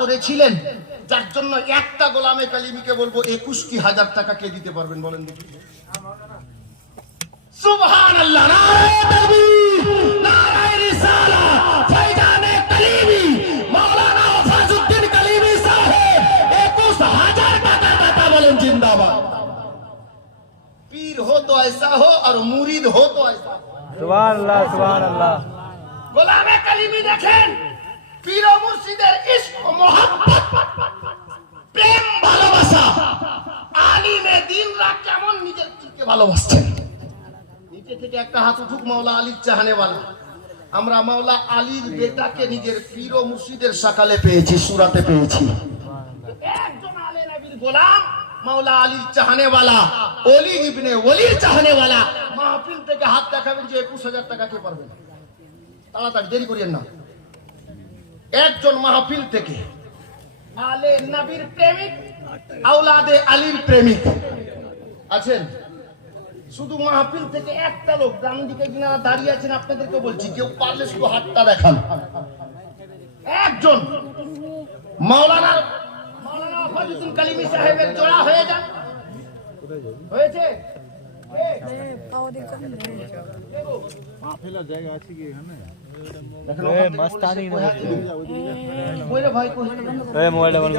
করেছিলেন, যার জন্য একটা গোলামে কালিমিকে বলবো 21,000 টাকা কে দিতে পারবেন বলেন দেখি? সুবহানাল্লাহ, নারায়ে তাকবীর, নারায়ে রিসালাত, ফয়জানে কালিমি মাওলানা ওয়াফাজউদ্দিন কালিমি সাহেব 21,000 টাকা দাতা বলেন জিন্দাবাদ। पीर हो तो ऐसा हो और मुरीद हो तो ऐसा। सुभान अल्लाह, सुभान अल्लाह। গোলামে কালিমি দেখেন, পীর ও মুর্শিদের ইশক ও মোহাব্বত, প্রেম ভালোবাসা, আলিমে দ্বীনরা কেমন নিজের পীরকে ভালোবাসছেন। নিচে থেকে একটা হাত উঠুক মাওলা আলীর চাহনেওয়ালা। আমরা মাওলা আলীর বেটাকে নিজের পীর ও মুর্শিদের শাকালে পেয়েছি, সূরাতে পেয়েছি। একজন আলে নবীর গোলাম মাওলা আলীর চাহনেওয়ালা, ওলি ইবনে ওলির চাহনেওয়ালা, মাহফিল থেকে হাত দেখাবেন যে 21,000 টাকা কে পারবেন? তাড়াতাড়ি, দেরি করিয়েন না। একজন মাহফিল থেকে আলে নবীর প্রেমিক, আওলাদে আলীর প্রেমিক আছেন? শুধু মাহফিল থেকে একটা লোক, ডান দিকে যিনারা দাঁড়িয়ে আছেন আপনাদেরকে বলছি, কেউ পারলে শুধু হাতটা দেখান। একজন মাওলানা ওয়াফাজউদ্দিন কালিমি সাহেবের জোড়া হয়ে যান। হয়েছে? জায়গা আছে কি এখানে? মস্তানি ভাই মোবাইলটা